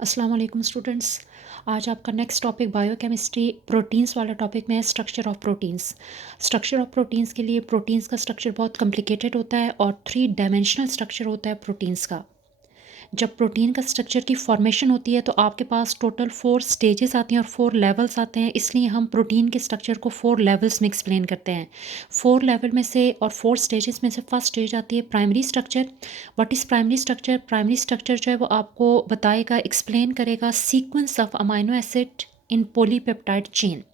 अस्सलाम वालेकुम स्टूडेंट्स। आज आपका नेक्स्ट टॉपिक बायोकेमिस्ट्री प्रोटीन्स वाला टॉपिक में है, structure of proteins. Structure of proteins के लिए प्रोटीन्स का स्ट्रक्चर बहुत कॉम्प्लिकेटेड होता है और थ्री डायमेंशनल स्ट्रक्चर होता है प्रोटीन्स का। जब प्रोटीन का स्ट्रक्चर की फॉर्मेशन होती है तो आपके पास टोटल 4 स्टेजेस आती हैं और 4 लेवल्स आते हैं, इसलिए हम प्रोटीन के स्ट्रक्चर को 4 लेवल्स में एक्सप्लेन करते हैं। 4 लेवल में से और 4 स्टेजेस में से फर्स्ट स्टेज आती है primary structure. What is primary structure? Primary structure जो है वो आपको बताएगा, एक्सप्लेन करेगा sequence of amino acid in polypeptide chain.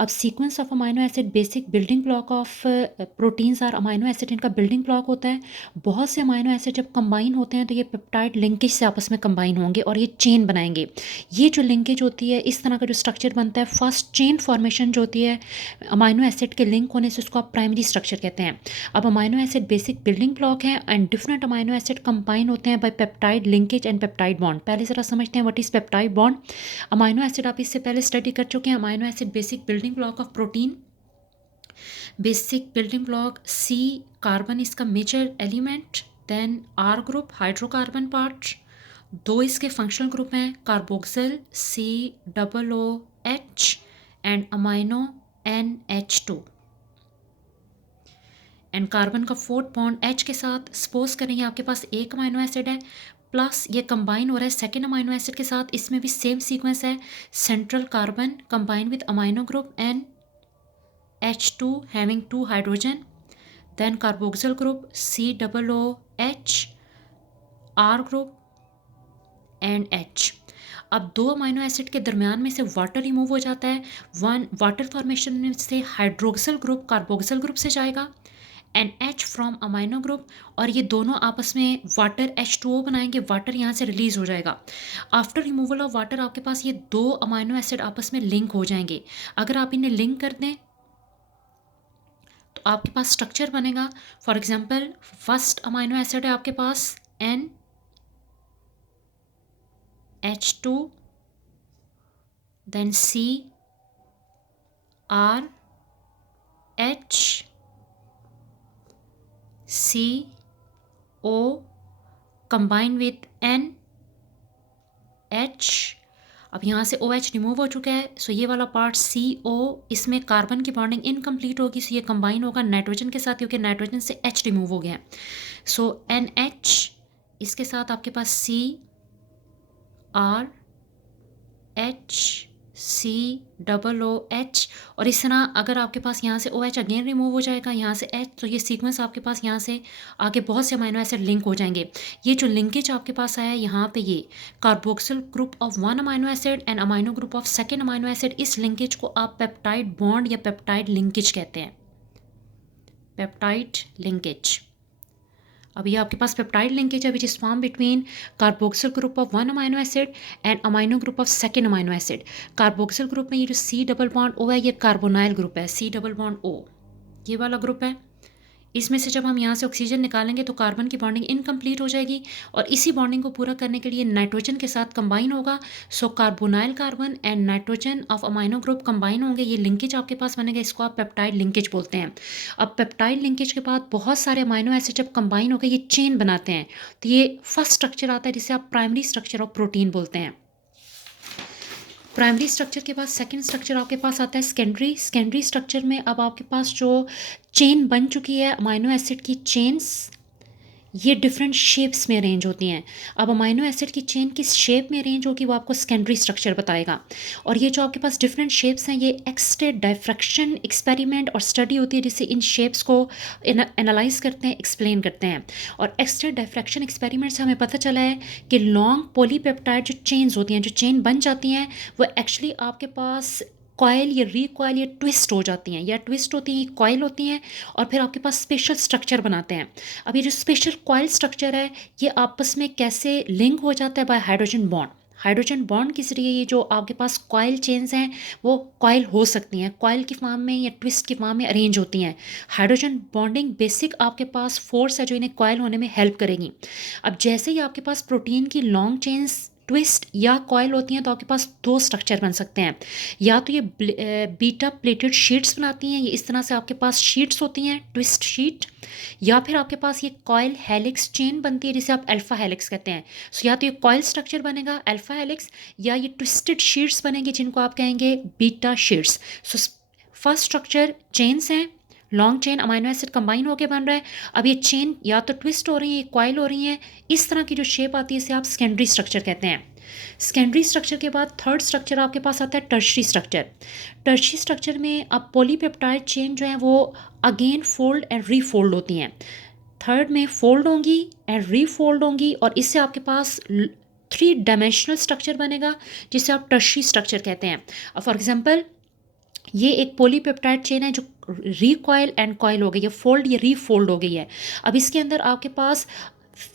अब sequence of amino acid basic building block of proteins और अमाइनो एसिड इनका बिल्डिंग ब्लॉक होता है। बहुत से अमाइनो एसिड जब कंबाइन होते हैं तो ये पेप्टाइड लिंकेज से आपस में कंबाइन होंगे और ये चेन बनाएंगे। ये जो लिंकेज होती है, इस तरह का जो स्ट्रक्चर बनता है, फर्स्ट चेन फॉर्मेशन जो होती है अमाइनो एसिड के लिंक होने से, उसको आप प्राइमरी स्ट्रक्चर कहते हैं। अब amino acid basic building block है and different amino acid combine होते हैं by peptide linkage and peptide bond. पहले ज़रा समझते हैं what is peptide bond. Amino acid आप इससे पहले स्टडी कर चुके हैं। Amino acid basic building block of protein. Basic building block C, carbon इसका major element, then R group hydrocarbon part. दो इसके फंक्शनल ग्रुप हैं, carboxyl COOH and amino NH2। And carbon का फोर्थ बॉन्ड H के साथ। Suppose करेंगे आपके पास एक अमाइनो एसिड है प्लस ये कंबाइन हो रहा है सेकेंड अमाइनो एसिड के साथ, इसमें भी सेम सीक्वेंस है। Central carbon combine with amino group NH2 having 2 hydrogen, then carboxyl group COOH, R group and H। अब दो अमाइनो एसिड के दरमियान में से वाटर रिमूव हो जाता है। वन वाटर फॉर्मेशन में से हाइड्रोक्सिल ग्रुप कार्बोक्सिल ग्रुप से जाएगा and H from amino group, और ये दोनों आपस में वाटर H2O बनाएंगे, वाटर यहाँ से रिलीज हो जाएगा। आफ्टर रिमूवल ऑफ वाटर आपके पास ये दो अमाइनो एसिड आपस में लिंक हो जाएंगे। अगर आप इन्हें लिंक कर दें तो आपके पास स्ट्रक्चर बनेगा। For example first amino acid है आपके पास NH2, then CRHCO combine with NH। अब यहाँ से OH रिमूव हो चुका है, सो ये वाला पार्ट CO, इसमें कार्बन की बॉन्डिंग इनकम्प्लीट होगी, सो ये कंबाइन होगा नाइट्रोजन के साथ क्योंकि नाइट्रोजन से H रिमूव हो गया है। सो NH इसके साथ आपके पास CRHCOOH, और इस तरह अगर आपके पास यहाँ से OH अगेन रिमूव हो जाएगा, यहाँ से H, तो ये सीक्वेंस आपके पास यहाँ से आगे बहुत से अमाइनो एसिड लिंक हो जाएंगे। ये जो लिंकेज आपके पास आया है यहाँ पे, ये carboxyl group of one amino acid and amino group of second amino acid, इस लिंकेज को आप पेप्टाइड बॉन्ड या पेप्टाइड लिंकेज कहते हैं। Peptide linkage. अब ये आपके पास पेप्टाइड लिंकेज है which is form between carboxyl group of one amino acid and amino group of second amino acid. Carboxyl group में ये जो C डबल बॉन्ड O है, ये कार्बोनाइल ग्रुप है, C डबल बॉन्ड O ये वाला group है। इसमें से जब हम यहाँ से ऑक्सीजन निकालेंगे तो कार्बन की बॉन्डिंग इनकम्प्लीट हो जाएगी और इसी बॉन्डिंग को पूरा करने के लिए नाइट्रोजन के साथ कंबाइन होगा। So carbonyl carbon and nitrogen of amino group combine होंगे, ये लिंकेज आपके पास बनेगा, इसको आप पेप्टाइड लिंकेज बोलते हैं। अब पेप्टाइड लिंकेज के बाद बहुत सारे अमाइनो एसिड जब कंबाइन होकर ये चेन बनाते हैं तो ये फर्स्ट स्ट्रक्चर आता है जिसे आप प्राइमरी स्ट्रक्चर ऑफ प्रोटीन बोलते हैं। प्राइमरी स्ट्रक्चर के बाद सेकंड स्ट्रक्चर आपके पास आता है सेकेंडरी। सेकेंडरी स्ट्रक्चर में अब आपके पास जो चेन बन चुकी है अमाइनो एसिड की चेन्स, ये डिफरेंट शेप्स में अरेंज होती हैं। अब अमाइनो एसिड की चेन किस शेप में अरेंज होगी वो आपको सेकेंडरी स्ट्रक्चर बताएगा। और ये जो आपके पास डिफरेंट शेप्स हैं, ये एक्सरे डायफ्रैक्शन एक्सपेरिमेंट और स्टडी होती है जिससे इन शेप्स को एनालाइज करते हैं, एक्सप्लेन करते हैं। और एक्सरे डायफ्रैक्शन एक्सपेरिमेंट से हमें पता चला है कि लॉन्ग पॉलीपेप्टाइड जो चेन्स होती हैं, जो चेन बन जाती हैं, वो एक्चुअली आपके पास कॉयल या रिकॉयल या ट्विस्ट हो जाती हैं, या ट्विस्ट होती हैं, कॉयल होती हैं, और फिर आपके पास स्पेशल स्ट्रक्चर बनाते हैं। अब ये जो स्पेशल कॉयल स्ट्रक्चर है ये आपस में कैसे लिंक हो जाता है? Bye hydrogen bond. Hydrogen bond के जरिए ये जो आपके पास कॉयल चेन्स हैं वो कॉयल हो सकती हैं, कॉयल की फॉर्म में या ट्विस्ट की फॉर्म में अरेंज होती हैं। हाइड्रोजन बॉन्डिंग बेसिक आपके पास फोर्स है जो इन्हें कॉयल होने में हेल्प करेगी। अब जैसे ही आपके पास प्रोटीन की लॉन्ग चेन्स ट्विस्ट या कॉयल होती हैं तो आपके पास दो स्ट्रक्चर बन सकते हैं। या तो ये बीटा प्लेटेड शीट्स बनाती हैं, ये इस तरह से आपके पास शीट्स होती हैं, ट्विस्ट शीट, या फिर आपके पास ये कॉयल हेलिक्स चेन बनती है जिसे आप अल्फा हेलिक्स कहते हैं। सो या तो ये कॉयल स्ट्रक्चर बनेगा अल्फा हेलिक्स, या ये ट्विस्टेड शीट्स बनेंगे जिनको आप कहेंगे beta sheets. So first structure chains हैं, long chain amino acid combine होकर बन रहा है। अब ये चेन या तो ट्विस्ट हो रही है, कॉयल हो रही है, इस तरह की जो शेप आती है इसे आप सेकेंडरी स्ट्रक्चर कहते हैं। सेकेंडरी स्ट्रक्चर के बाद थर्ड स्ट्रक्चर आपके पास आता है टर्शरी स्ट्रक्चर। टर्शरी स्ट्रक्चर में अब पॉलीपेप्टाइड चेन जो है वो अगेन फोल्ड एंड रीफोल्ड होती हैं। थर्ड में फोल्ड होंगी एंड रीफोल्ड होंगी और इससे आपके पास 3 डायमेंशनल स्ट्रक्चर बनेगा जिसे आप टर्शरी स्ट्रक्चर कहते हैं। अब फॉर एग्जांपल ये एक पॉलीपेप्टाइड चेन है जो रिकॉयल एंड कॉयल हो गई है, फोल्ड ये रीफोल्ड हो गई है। अब इसके अंदर आपके पास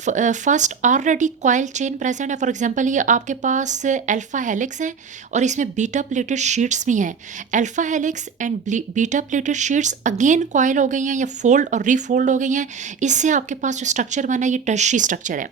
first already coil chain present है। फॉर एग्जांपल ये आपके पास अल्फा हेलिक्स है और इसमें बीटा प्लेटेड शीट्स भी हैं। Alpha helix and beta pleated sheets again coil हो गई हैं या फोल्ड और रीफोल्ड हो गई हैं। इससे आपके पास जो स्ट्रक्चर बना है ये टर्शरी स्ट्रक्चर है।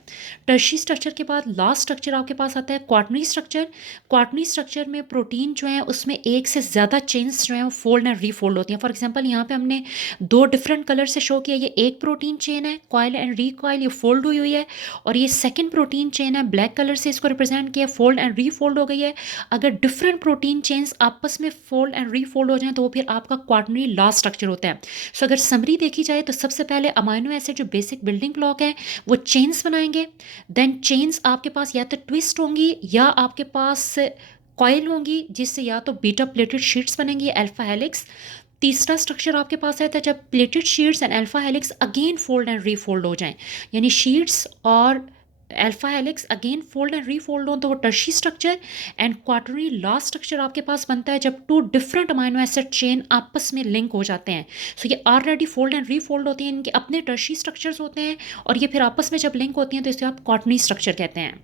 टर्शरी स्ट्रक्चर के बाद लास्ट स्ट्रक्चर आपके पास आता है क्वाटरनरी स्ट्रक्चर। क्वाटरनरी स्ट्रक्चर में प्रोटीन जो है उसमें एक से ज़्यादा चेन्स जो है वो फोल्ड एंड रीफोल्ड होती हैं। फॉर एग्जाम्पल यहाँ पे हमने 2 डिफरेंट कलर से शो किया, ये एक प्रोटीन चेन है कॉयल एंड रिकॉयल, ये फोल्ड हुई है, और ये सेकंड प्रोटीन चेन है ब्लैक कलर से इसको रिप्रेजेंट किया, फोल्ड एंड रीफोल्ड हो गई है। अगर डिफरेंट प्रोटीन चेन्स आपस में फोल्ड एंड रीफोल्ड हो जाए तो फिर आपका क्वाटरनरी लास्ट स्ट्रक्चर होता है। सो अगर समरी देखी जाए तो सबसे पहले अमाइनो एसिड जो बेसिक बिल्डिंग ब्लॉक है वो चेन्स बनाएंगे, देन चेन्स आपके पास या तो ट्विस्ट होंगी या आपके पास कॉयल होंगी जिससे या तो बीटा प्लेटेड शीट्स बनेंगी अल्फा हेलिक्स। तीसरा स्ट्रक्चर आपके पास आता है जब pleated sheets and alpha helix again fold and refold हो जाएं, यानी शीट्स और alpha helix again fold and refold हो तो वो tertiary structure. And quaternary last structure आपके पास बनता है जब 2 डिफरेंट अमाइनो एसिड चेन आपस में लिंक हो जाते हैं। सो ये ऑलरेडी फोल्ड एंड रीफोल्ड होती हैं, इनके अपने टर्शरी स्ट्रक्चर्स होते हैं और ये फिर आपस में जब लिंक होती हैं तो इसे आप क्वाटरनरी स्ट्रक्चर कहते हैं।